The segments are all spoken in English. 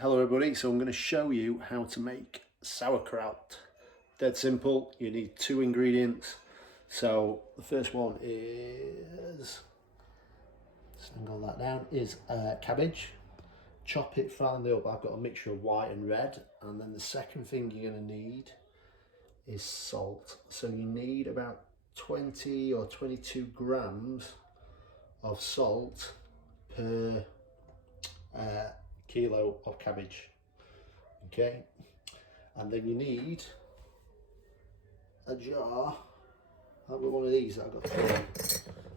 Hello everybody, so I'm going to show you how to make sauerkraut. Dead simple, you need two ingredients. So the first one is, single that down, is cabbage. Chop it finely up. I've got a mixture of white and red. And then the second thing you're going to need is salt. So you need about 20 or 22 grams of salt per kilo of cabbage. Okay, and then you need a jar. I've got one of these that I got from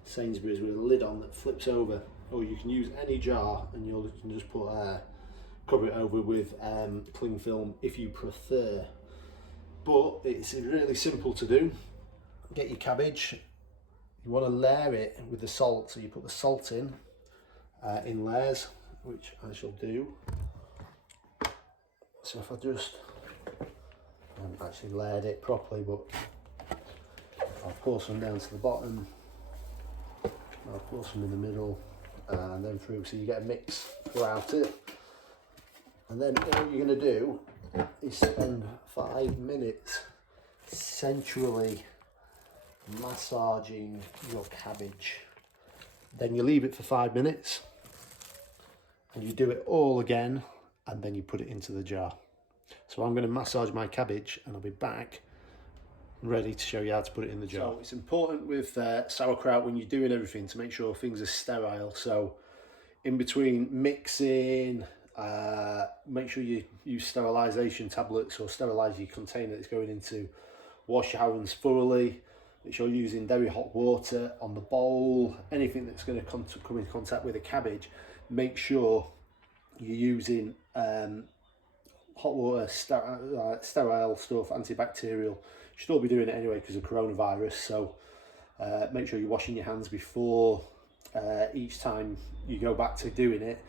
Sainsbury's with a lid on that flips over, or you can use any jar and you can just put cover it over with cling film if you prefer. But it's really simple to do. Get your cabbage. You want to layer it with the salt, so you put the salt in layers, which I shall do. So if I just, I haven't actually layered it properly, but I'll pour some down to the bottom, I'll pour some in the middle, and then through, so you get a mix throughout it. And then all you're going to do is spend 5 minutes sensually massaging your cabbage. Then you leave it for 5 minutes, and you do it all again, and then you put it into the jar. So I'm going to massage my cabbage and I'll be back ready to show you how to put it in the jar. So it's important with sauerkraut when you're doing everything to make sure things are sterile. So in between mixing, make sure you use sterilisation tablets or sterilise your container that's going into. Wash your hands thoroughly. Make sure you're using very hot water on the bowl. Anything that's going to come in contact with the cabbage, make sure you're using hot water, sterile stuff, antibacterial. You should all be doing it anyway because of coronavirus. So make sure you're washing your hands before each time you go back to doing it,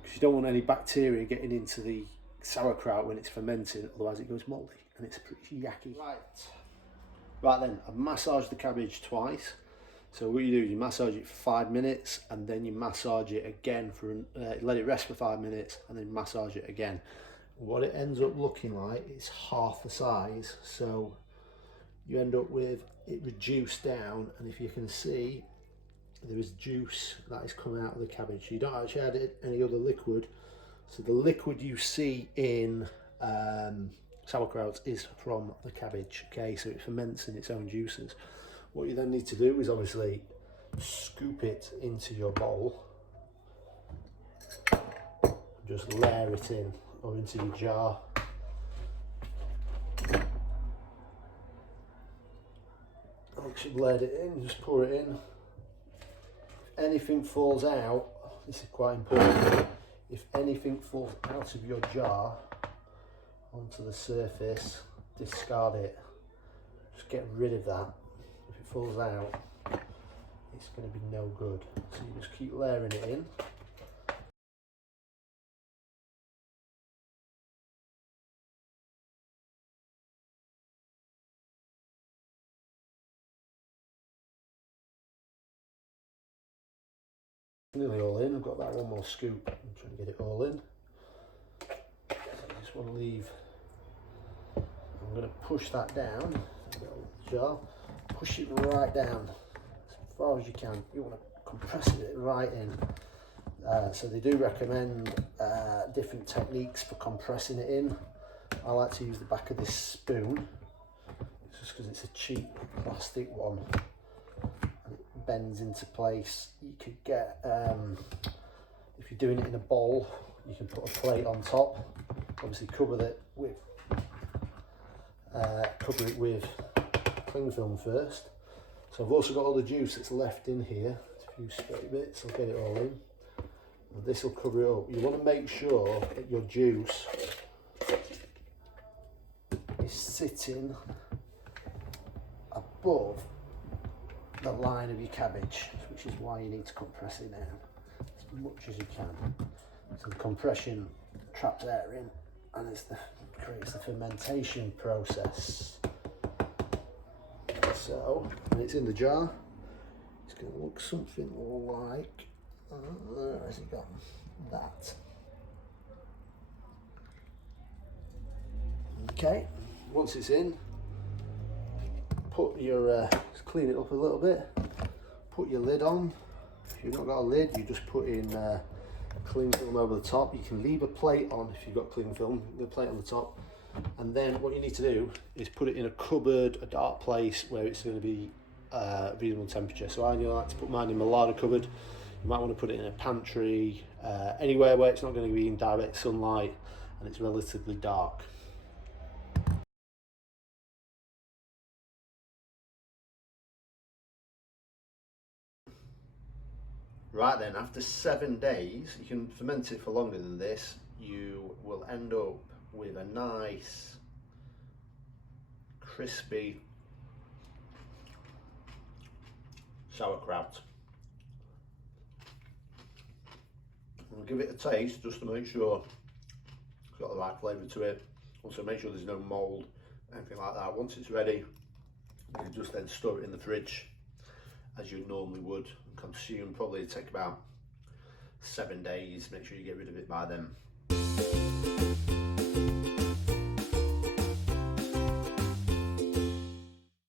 because you don't want any bacteria getting into the sauerkraut when it's fermenting, otherwise it goes mouldy and it's pretty yucky. Right then, I've massaged the cabbage twice. So what you do is you massage it for 5 minutes, and then you massage it again for let it rest for 5 minutes, and then massage it again. What it ends up looking like is half the size, so you end up with it reduced down, and if you can see, there is juice that is coming out of the cabbage. You don't actually add any other liquid, so the liquid you see in sauerkraut is from the cabbage. Okay, so it ferments in its own juices. What you then need to do is obviously scoop it into your bowl, just layer it in, or into your jar. Once you've layered it in, just pour it in. If anything falls out, this is quite important, if anything falls out of your jar onto the surface, discard it. Just get rid of that. If it falls out, it's going to be no good. So you just keep layering it in. Nearly all in. I've got that one more scoop. I'm trying to get it all in. So I just want to leave. I'm going to push that down. Jar. Push it right down as far as you can. You want to compress it right in. So they do recommend different techniques for compressing it in. I like to use the back of this spoon, just because it's a cheap plastic one and it bends into place. You could get, if you're doing it in a bowl, you can put a plate on top. Obviously cover it with cling film first. So I've also got all the juice that's left in here, a few spray bits. I'll get it all in. And this will cover it up. You want to make sure that your juice is sitting above the line of your cabbage, which is why you need to compress it down as much as you can. So the compression traps air in, and creates the fermentation process. So when it's in the jar, it's going to look something like, where has it gone? That. Okay, once it's in, put your clean it up a little bit, put your lid on. If you've not got a lid, you just put in cling film over the top. You can leave a plate on if you've got cling film, the plate on the top, and then what you need to do is put it in a cupboard, a dark place where it's going to be reasonable temperature. So I like to put mine in my larder cupboard. You might want to put it in a pantry, anywhere where it's not going to be in direct sunlight and it's relatively dark. Right then, after 7 days, you can ferment it for longer than this, you will end up with a nice, crispy sauerkraut. I'll give it a taste just to make sure it's got the right flavour to it. Also make sure there's no mould, anything like that. Once it's ready, you can just then store it in the fridge as you normally would and consume. Probably take about 7 days. Make sure you get rid of it by then.